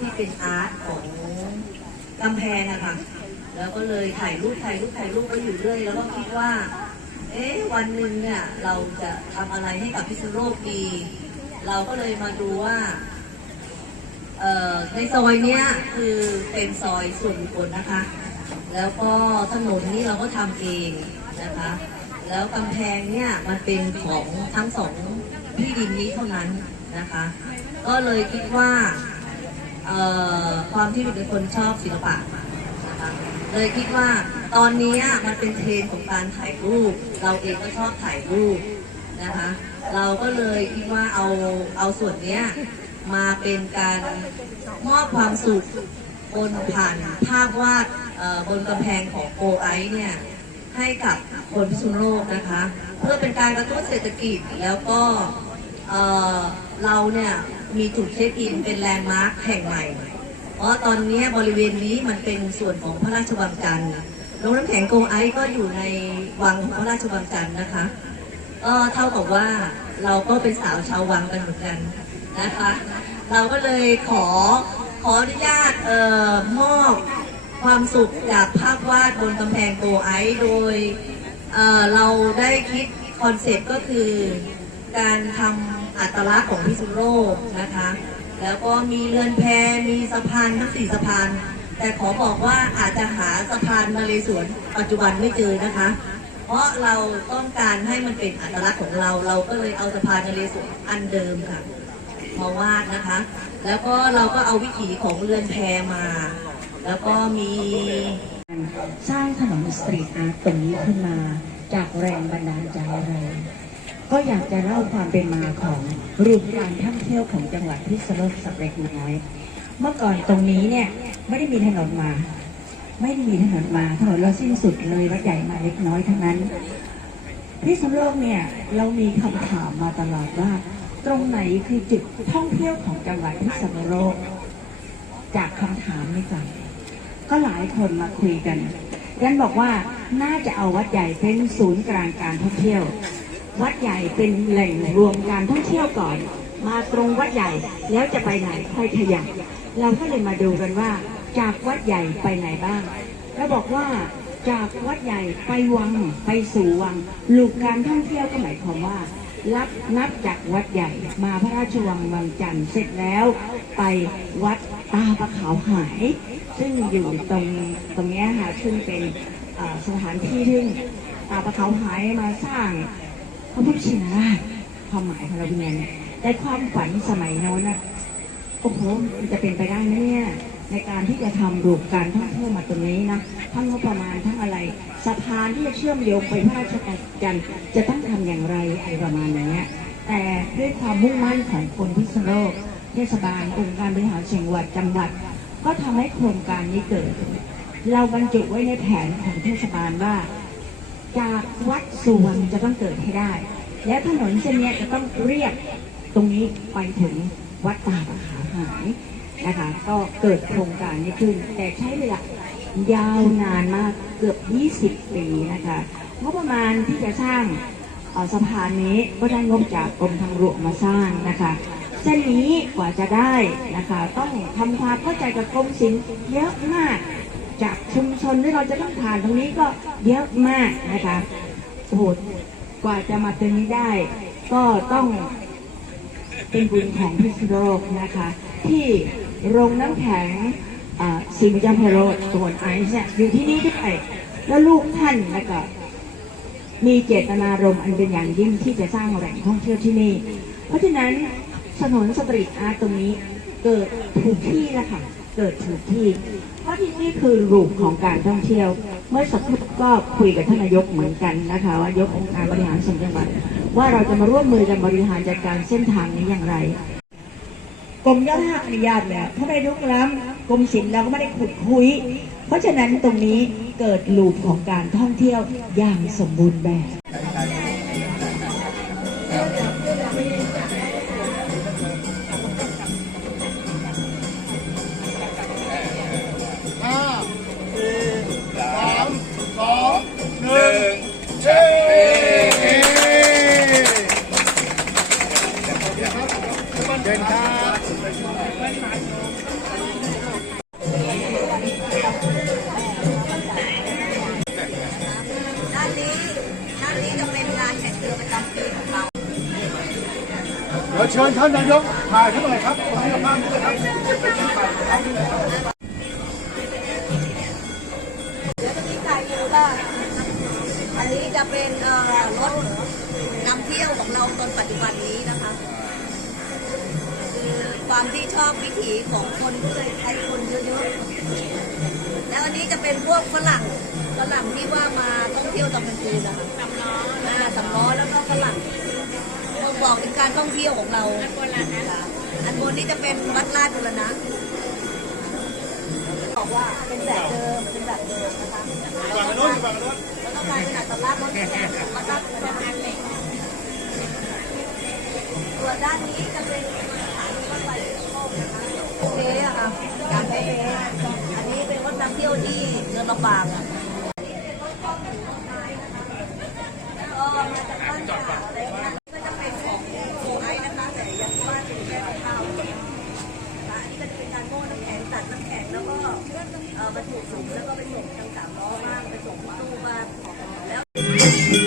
ที่เป็นอาร์ตของกำแพงอะค่ะ แล้วก็เลยถ่ายรูปถ่ายรูปถ่ายรูปไปอยู่เรื่อย แล้วก็คิดว่า เอ๊ะวันหนึ่งเนี่ยเราจะทำอะไรให้กับพิษณุโลกดี เราก็เลยมาดูว่าเอ่อในซอยเนี้ยคือเป็นซอยส่วนบุคคลนะคะ แล้วก็ถนนนี่เราก็ทำเองนะคะ แล้วกำแพงเนี่ยมันเป็นของทั้งสองที่ดินนี้เท่านั้นนะคะ ก็เลยคิดว่า ความที่เป็นคนชอบศิลปะนะคะเลยคิดว่าตอนนี้มันเป็นเทรนของการถ่ายรูป เราเองก็ชอบถ่ายรูปนะคะ เราก็เลยคิดว่าเอาเอาส่วนนี้มาเป็นการมอบความสุขบนผ่านภาพวาดบนกำแพงของโกไอเนี่ยให้กับคนพิษณุโลกนะคะ เพื่อเป็นการกระตุ้นเศรษฐกิจแล้วก็เเราเนี่ย มีจุดเช็คอินเป็นแลนด์มาร์คแห่งใหม่ เพราะตอนนี้บริเวณนี้มันเป็นส่วนของพระราชวังจันทร์โรงน้ำแข็งโกไอซ์ก็อยู่ในวังของพระราชวังจันทร์นะคะ ก็เท่ากับว่าเราก็เป็นสาวชาววังกันเหมือนกันนะคะ เราก็เลยขอขออนุญาตเอ่อมอบความสุขจากภาพวาดบนกำแพงโกไอซ์โดยเอ่อเราได้คิดคอนเซ็ปต์ก็คือการทำ อัตลักษณ์ของพิษณุโลกนะคะ แล้วก็มีเรือนแพมีสะพานทั้งสี่สะพาน แต่ขอบอกว่าอาจจะหาสะพานนเรศวรปัจจุบันไม่เจอนะคะ เพราะเราต้องการให้มันเป็นอัตลักษณ์ของเรา เราก็เลยเอาสะพานนเรศวรอันเดิมค่ะมาวาดนะคะ แล้วก็เราก็เอาวิถีของเรือนแพมา แล้วก็มีสร้างถนนสตรีทอาร์ตตรงนี้ขึ้นมาจากแรงบันดาลใจอะไร ก็อยากจะเล่าความเป็นมาของรูปการท่องเที่ยวของจังหวัดพิษณุโลกสักเล็กน้อย เมื่อก่อนตรงนี้เนี่ยไม่ได้มีถนนมา ไม่ได้มีถนนมาถนนเราสิ้นสุดเลยวัดใหญ่มาเล็กน้อยทั้งนั้นพิษณุโลกเนี่ยเรามีคำถามมาตลอดว่า ตรงไหนคือจุดท่องเที่ยวของจังหวัดพิษณุโลก จากคำถามนี้ก่อนก็หลายคนมาคุยกันยันบอกว่าน่าจะเอาวัดใหญ่เป็นศูนย์กลางการท่องเที่ยว วัดใหญ่เป็นแหล่งรวมการท่องเที่ยวก่อน มาตรงวัดใหญ่แล้วจะไปไหนค่อยขยับเราก็เลยมาดูกันว่า จากวัดใหญ่ไปไหนบ้าง แล้วบอกว่าจากวัดใหญ่ไปวังไปสู่วังลูกการท่องเที่ยวก็หมายความว่ารับนับจากวัดใหญ่มาพระราชวังวังจันทร์เสร็จแล้ว ไปวัดตาปะขาวหาย ซึ่งอยู่ตรงตรงนี้ค่ะซึ่งเป็นสถานที่ที่ตาปะเขาหายมาสร้าง พระพุทธชินราความหมายของเราเป็นไงเนี่ยแต่ความฝันสมัยโน้นนะโอ้โหมันจะเป็นไปได้ไหมเนี่ยในการที่จะทำรูปการท่องเที่ยวมาตรงนี้นะทั้งงบประมาณทั้งอะไรสะพานที่จะเชื่อมโยงไปพระราชวังจันทร์จะต้องทำอย่างไรอะไรประมาณอย่างเงี้ยแต่ด้วยความมุ่งมั่นของคนพิษณุโลกเทศบาลองค์การบริหารจังหวัดจังหวัด ก็ทำให้โครงการนี้เกิด เราบรรจุไว้ในแผนของเทศบาลว่า จากวัดสุวรรณจะต้องเกิดให้ได้ และถนนเส้นนี้จะต้องเรียบตรงนี้ไปถึงวัดตาปขาหายนะคะ ก็เกิดโครงการนี้ขึ้น แต่ใช้เวลายาวนานมากเกือบ 20 ปีนะคะงบประมาณที่จะสร้างสะพานนี้ก็ได้งบจากกรมทางหลวงมาสร้างนะคะ เส้นนี้กว่าจะได้นะคะ ต้องทำความเข้าใจกับกรมศิลป์เยอะมาก จากชุมชนที่เราจะต้องผ่านตรงนี้ก็เยอะมากนะคะโอ้โหกว่าจะมาตรงนี้ได้ ก็ต้องเป็นบุญของพิษโลกนะคะ ที่โรงน้ำแข็งสิงห์จัมพโรดสวนไอซ์เนี่ยอยู่ที่นี่ด้วยแล้วลูกท่านแล้วก็มีเจตนารมณ์อันเป็นอย่างยิ่งที่จะสร้างแหล่งท่องเที่ยวที่นี่ เพราะฉะนั้นถนนสตรีทอาร์ตตรงนี้เกิดถูกที่แล้วค่ะ เกิดถูกที่ เพราะที่นี่คือรูปของการท่องเที่ยว เมื่อสักครู่ก็คุยกับท่านนายกเหมือนกันนะคะว่ายกองค์การบริหารส่วนจังหวัดว่าเราจะมาร่วมมือกันบริหารจัดการเส้นทางนี้อย่างไรกรมย่าท่าอนุญาตเนี่ยถ้าไม่รุกล้ำกรมศิลป์เราก็ไม่ได้ขุดคุย เพราะฉะนั้นตรงนี้เกิดลูปของการท่องเที่ยวอย่างสมบูรณ์แบบ เดินครับด้านนี้ด้านนี้จะเป็นงานแข่งเรือประจำปีของเรา เดี๋เชิญท่านนายกถ่ายขึ้นมาหน่ครับตรงาพนี้นะครับเดี๋ยวจะมีใครดูว่าอันนี้จะเป็นรถนำเที่ยวของเราตอนปัจจุบัน คือความที่ชอบวิถีของคนที่เลยใช้คนเยอะๆ แล้วอันนี้จะเป็นพวกฝรั่งฝรั่งที่ว่ามาท่องเที่ยวตอนกลางคืนนะคะสำล้ออ่าสำล้อแล้วก็ฝรั่งบ่งบอกถึงการท่องเที่ยวของเราอันบนล่ะนะอันบนนี่จะเป็นวัดราชบุรณะบอกว่าเป็นแบบเดิมเป็นแบบเดิมนะคะฝั่งโน้นฝั่งโน้นแล้วก็กลายเป็นอัตลักษณ์รถวัดราชบุรณะเลยส่วนด้านนี้ บากอะก็มาจากบ้านเก่าอะเงี้ยก็จะเป็นของโอไอนะคะแต่ยังบ้านเป็นแค่ข้าวนะคะอันนี้ก็จะเป็นการโม่น้ำแข็งตัดน้ำแข็งแล้วก็เอ่อบรรจุถุงแล้วก็ไปส่งทางสามล้อบ้างไปส่งตู้บ้างแล้ว